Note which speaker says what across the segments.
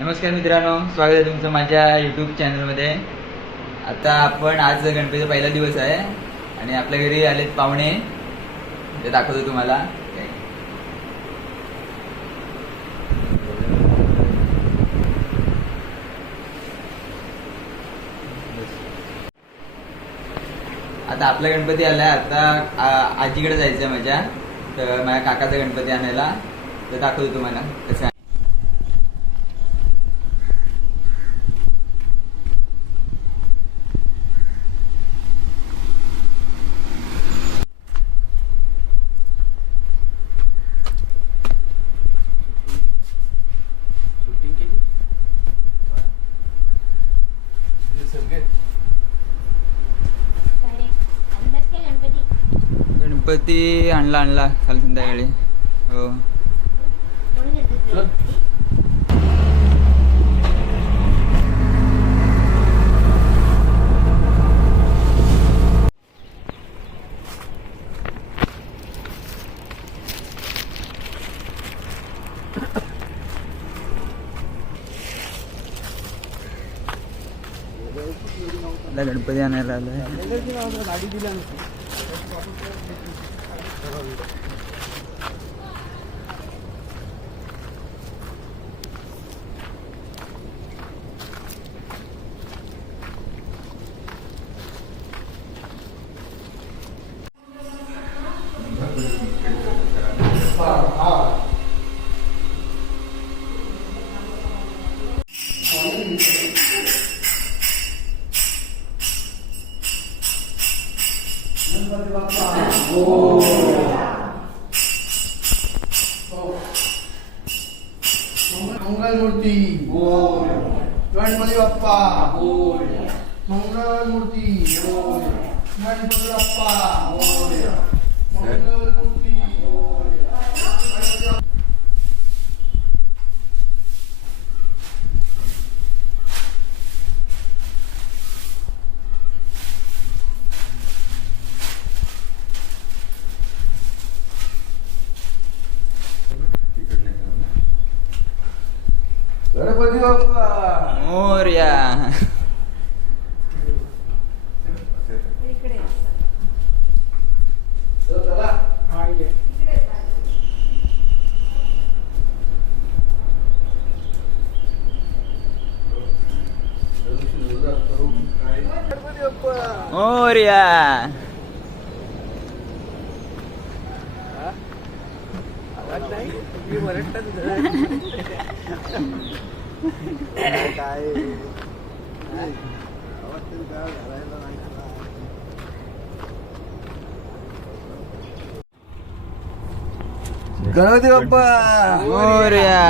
Speaker 1: नमस्कार मित्रांनो स्वागत आहे तुमचं माझ्या यूट्यूब चॅनलमध्ये आता आपण आज गणपतीचा पहिला दिवस आहे आणि आपल्या घरी आलेत पाहुणे. ते दाखवतो तुम्हाला. आता आपला गणपती आलाय. आता आजीकडे जायचं आहे माझ्या. तर माझ्या काकाचा गणपती आणायला. तर दाखवतो तुम्हाला. कसं आहे.
Speaker 2: अंदाज काय गणपती
Speaker 1: गणपती आणला आणला काल संध्याकाळी हो मला गणपती आणायला आलाय
Speaker 3: मंगल मूर्ती गणपती बाप्पा मंगल मूर्ती गणपती बाप्पा मंगल मूर्ती गणपती बाप्पा
Speaker 1: मोर्या
Speaker 3: चला गणपती बाप्पा
Speaker 1: मोर्या
Speaker 3: गणपती बाप्पा!
Speaker 1: मोर्या!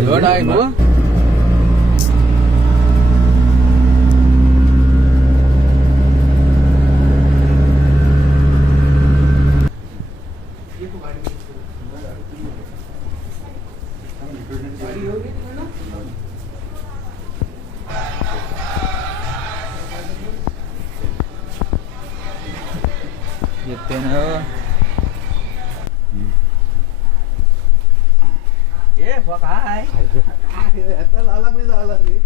Speaker 3: जड आहे ना
Speaker 1: येते ना
Speaker 3: आता झाला मी झाला रे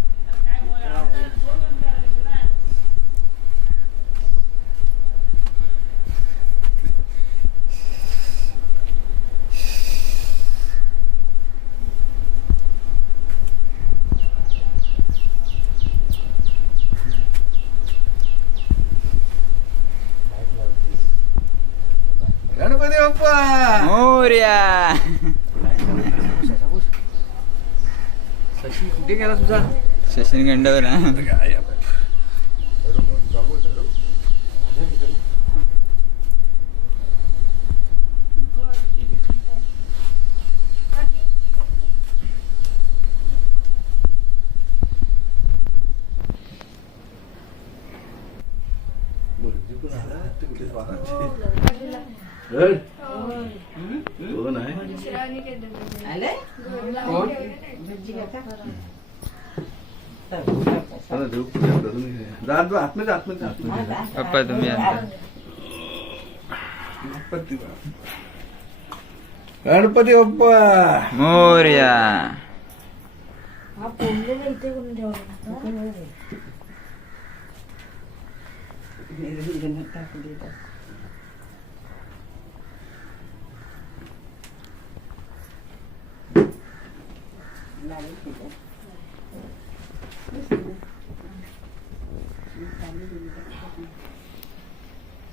Speaker 3: गणपती बाप्पा
Speaker 1: मोर्या
Speaker 3: कुठे गेला तुझा?
Speaker 1: शशन गंडवर
Speaker 3: आतमध्ये आतमध्ये आतमध्ये.
Speaker 1: पप्पा तुम्ही
Speaker 3: गणपती बाप्पा.
Speaker 4: गणपती बाप्पा.
Speaker 1: मोर्या.
Speaker 5: हा पोंगलेला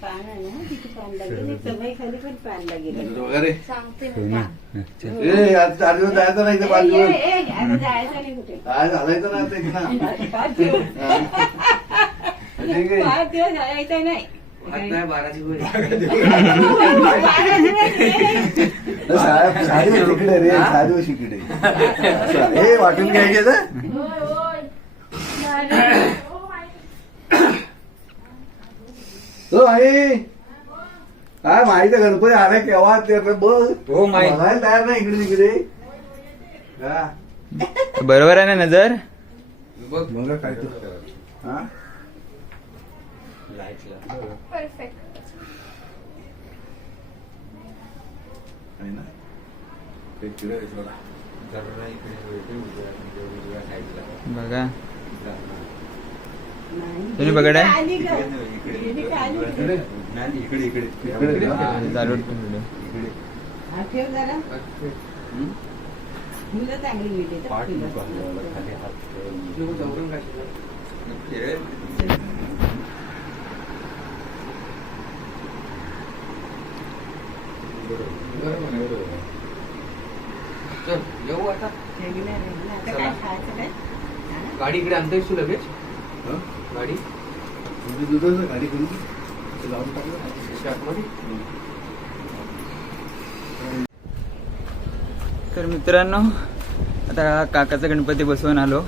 Speaker 3: पान आहे ना तिथे पान लागेल. समय खाली पण पान लागेल.
Speaker 4: वगैरे
Speaker 5: सांगते मी का?
Speaker 4: ए आज चार दिवस जायचं नाही इथे पाच
Speaker 3: ए,
Speaker 4: दिवस
Speaker 3: ए, ए, आता जायचं नाही कुठे?
Speaker 4: आज घालायचं ना ते ना
Speaker 3: पाच दिवस.
Speaker 4: ठीक आहे.
Speaker 3: पाच दिवस जायचं नाही.
Speaker 4: बारा दिवस
Speaker 3: बारा दिवस नाही.
Speaker 4: सहा सहा दिवस इकडे रे इकडे असं. हे वाटून घ्यायचे. हो आई. काय माहिती आहे, गणपती आला केव्हा? ते बघ.
Speaker 1: हो, माहीत.
Speaker 4: बघायला तयार नाही इकडे तिकडे. हा.
Speaker 1: बरोबर आहे ना नजर?
Speaker 4: बघा काय तू हा?
Speaker 5: परफेक्ट
Speaker 4: आहे ना ते इकडे आहे थोडा.
Speaker 1: बघा?
Speaker 4: इकडे इकडे इकडे
Speaker 1: हा, चालू.
Speaker 4: इकडे?
Speaker 3: मुलं चांगली मिळते
Speaker 4: पाठ खाली हात
Speaker 6: येऊ आता.
Speaker 3: आता काय खायचं काय
Speaker 6: गाडी इकडे आणता येईल लगेच.
Speaker 4: हं?
Speaker 6: गाडी.
Speaker 4: दुधाचं गाडी करून लावून टाकलं
Speaker 6: आतमध्ये
Speaker 1: तर मित्रांनो आता काकाचा गणपती बसवून आलो.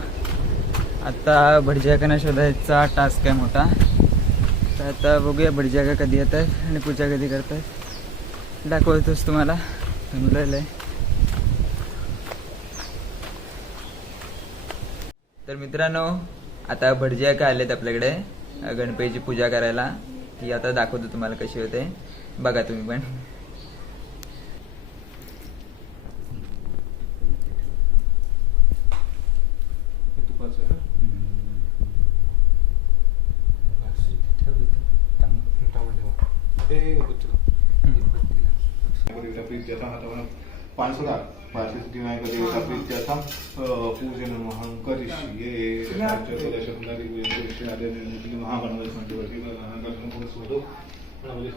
Speaker 1: आता भटजाकांना शोधायचा टास्क आहे मोठा. तर आता बघूया भटजाका कधी येतात आणि पूजा कधी करतात. दाखवतोच तुम्हाला. जमलेलं आहे तर मित्रांनो आता भटजाका आलेत आपल्याकडे? गणपतीची पूजा करायला. ती आता दाखवतो तुम्हाला कशी होते. बघा तुम्ही पण.
Speaker 7: करिष्ये पंचदशकुंडारी पूजन करिष्ये आद्य महागणपती मंदिरवरती गणपती स्वतो गणपती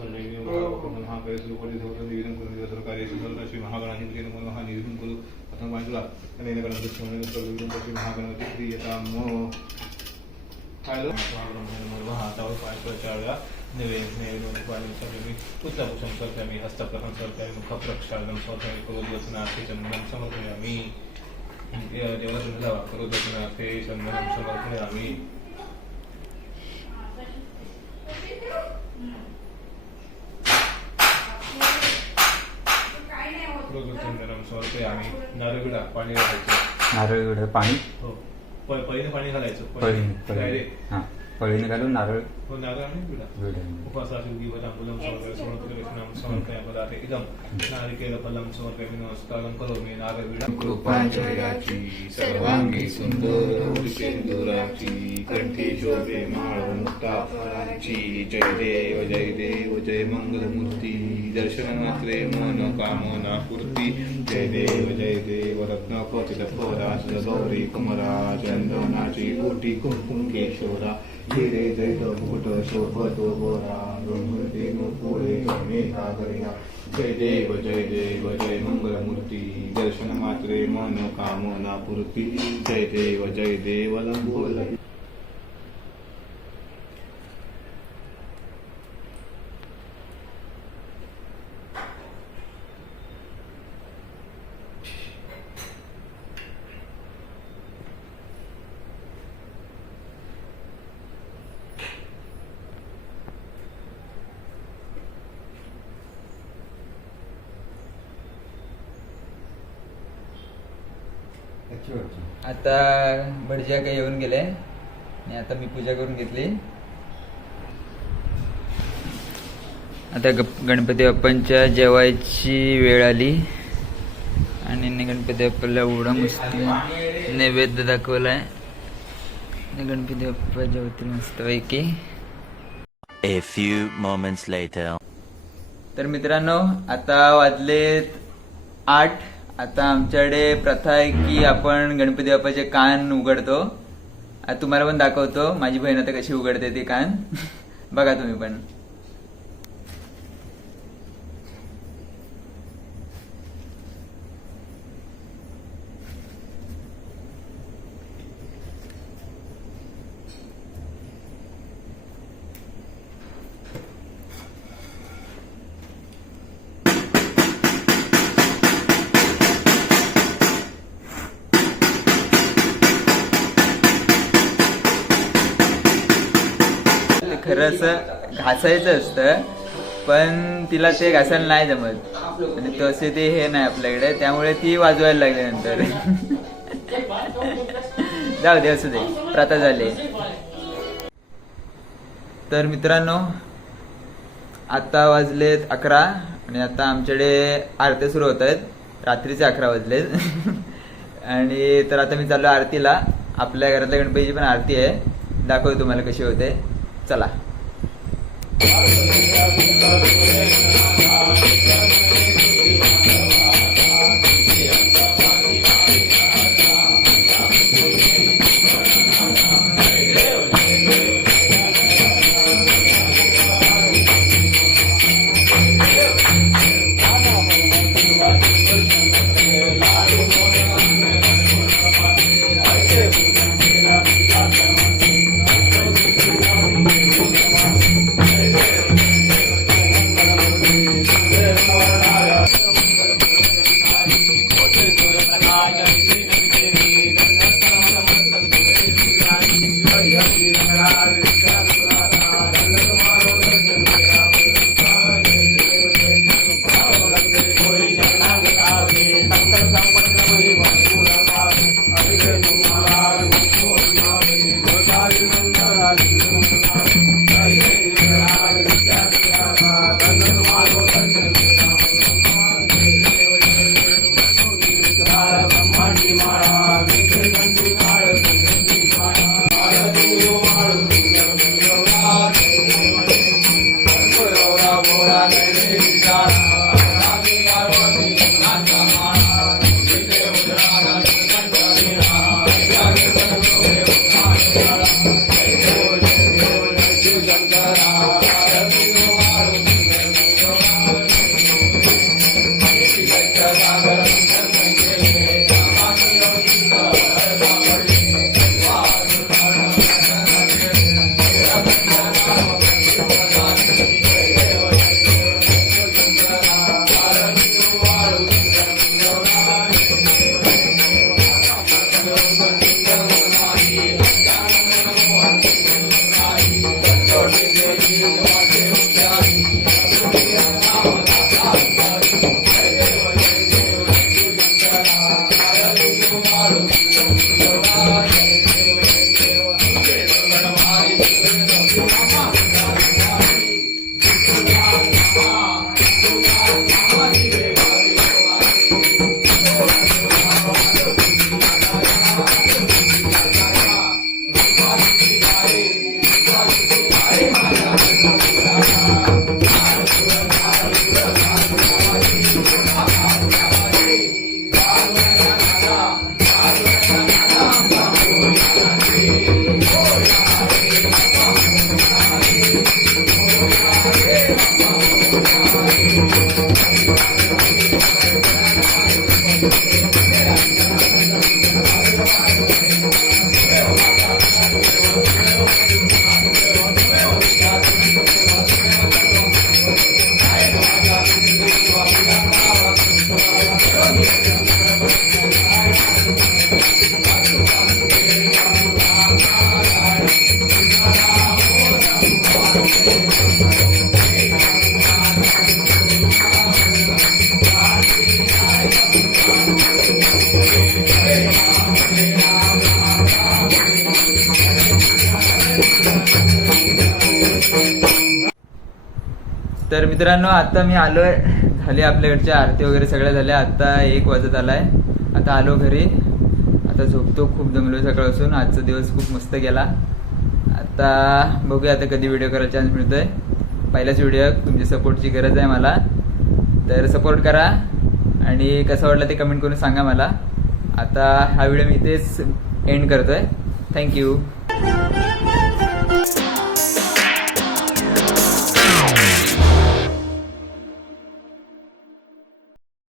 Speaker 7: हा चंदनं समर्पयामि देवदर्शनावा करोदर्शनार्थे चंदनं समर्पयामि चंदनं समर्पयामि नारळगुडा पाणी घालायचं.
Speaker 8: नारळ पाणी?
Speaker 7: हो. प- पहिले पाणी घालायचं.
Speaker 8: पळीने. पळीने. हा. पळीने घालून नारळ
Speaker 7: हो, नारळ आणि विडा
Speaker 8: विडा.
Speaker 7: उपासाशुद्धि फलं समर्पय समर्पयकृष्णं समर्पय पदार्थ इदं नारिकेल फलं समर्पय नमस्कारं करोमि नारविडा
Speaker 4: कृपांजयाची सर्वांगी सुंदर सिंदुराची कंठी शोभे माळ मुक्ता फळाची जय देव जय देव जय मंगलमूर्ती दर्शन मात्रे मन कामना पूर्ती जय देव जय देव रत्न खचित फरास गौरी कुमरा चंदनाची कोटी कुंकुम केशोरा हिरे जय मुकुट शोभतो गोरा गंगते पुढे मेघा गरिया जय देव जय देव जय मंगलमूर्ती दर्शन मात्रे मन कामना पूर्ती जय देव जय देव लंबोल
Speaker 1: आता भटजी काही येऊन गेले. आणि आता मी पूजा करून घेतली. आता गप- गणपती बाप्पांच्या जेवायची वेळ आली. आणि ने गणपती बाप्पाला एवढा मस्त नैवेद्य दाखवलाय. आणि गणपती बाप्पा जेवतील मस्तपैकी.
Speaker 9: A few moments later.
Speaker 1: तर मित्रांनो आता वाजलेत आठ. आता आमच्याकडे प्रथा आहे की आपण गणपती बाप्पाचे कान उघडतो. आता तुम्हाला पण दाखवतो. माझी बहीण आता कशी उघडते ते कान. बघा तुम्ही पण. असं घासायचं असतं पण तिला ते घासायला नाही जमत. आणि तसे ते हे नाही आपल्याकडे त्यामुळे ती वाजवायला लागली नंतर. जाऊ दे असू दे. प्रथा झाली. तर मित्रांनो आता वाजलेत अकरा आणि आता आमच्याकडे आरत्या सुरू होत आहेत. रात्रीचे अकरा वाजलेत. आणि तर आता मी चाललो आरतीला. आपल्या घरातल्या गणपतीची पण आरती आहे. दाखवतो तुम्हाला कशी होते. चला. Thank you. मित्रांनो आता मी आलोय. झाली आपल्याकडच्या आरती वगैरे सगळ्या झाल्या. आता एक वाजत आलाय. आता आलो घरी. आता झोपतो खूप दमलो सकाळपासून आजचा दिवस खूप मस्त गेला. आता बघूया आता कधी व्हिडिओ करायला चान्स मिळतोय. पहिलाच व्हिडिओ तुमच्या सपोर्टची गरज आहे मला. तर सपोर्ट करा. आणि कसं वाटलं ते कमेंट करून सांगा मला. आता हा व्हिडिओ मी इथेच एंड करतोय. थँक्यू